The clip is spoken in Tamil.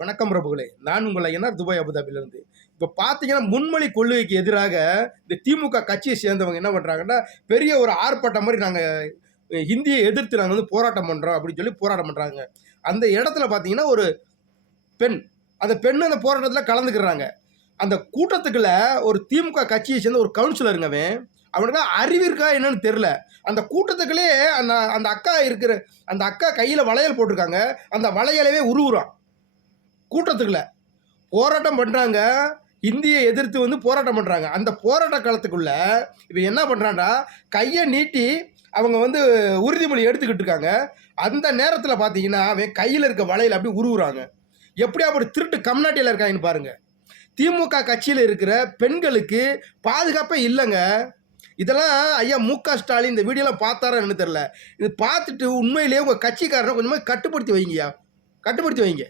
வணக்கம் பிரபுகளே, நான் உங்கள் ஐயனார் துபாய் அபுதாபிலிருந்து. இப்போ பார்த்தீங்கன்னா, முன்மொழி கொள்கைக்கு எதிராக இந்த திமுக கட்சியை சேர்ந்தவங்க என்ன பண்ணுறாங்கன்னா, பெரிய ஒரு ஆர்ப்பாட்டம் மாதிரி ஹிந்தியை எதிர்த்து நாங்கள் வந்து போராட்டம் பண்ணுறோம் அப்படின்னு சொல்லி போராட்டம் பண்ணுறாங்க. அந்த இடத்துல பார்த்தீங்கன்னா, ஒரு பெண் அந்த பெண் அந்த போராட்டத்தில் கலந்துக்கிறாங்க. அந்த கூட்டத்துக்குள்ள ஒரு திமுக கட்சியை சேர்ந்த ஒரு கவுன்சிலருங்க அவனுக்கு அறிவு இருக்கா என்னன்னு தெரில. அந்த கூட்டத்துக்குள்ளே அந்த அந்த அக்கா இருக்கிற அந்த அக்கா கையில் வளையல் போட்டிருக்காங்க. அந்த வளையலவே உருவுறான் கூட்டத்துக்குள்ள. போராட்டம் பண்ணுறாங்க. இந்தியை எதிர்த்து வந்து போராட்டம் பண்ணுறாங்க. அந்த போராட்ட காலத்துக்குள்ள இப்போ என்ன பண்ணுறான்டா, கையை நீட்டி அவங்க வந்து உறுதிமொழி எடுத்துக்கிட்டு இருக்காங்க. அந்த நேரத்தில் பார்த்தீங்கன்னா, அவன் கையில் இருக்க வளையல் அப்படி உருவுறாங்க. எப்படி அப்படி திருட்டு கம்நாட்டியில் இருக்காங்கன்னு பாருங்க. திமுக கட்சியில் இருக்கிற பெண்களுக்கு பாதுகாப்பே இல்லைங்க. இதெல்லாம் ஐயா மு.க. ஸ்டாலின் இந்த வீடியோலாம் பார்த்தாரா என்னன்னு தெரியல. இது பார்த்துட்டு உண்மையிலேயே உங்கள் கட்சிக்காரனை கொஞ்சமாக கட்டுப்படுத்தி வைங்கய்யா, கட்டுப்படுத்தி வைங்க.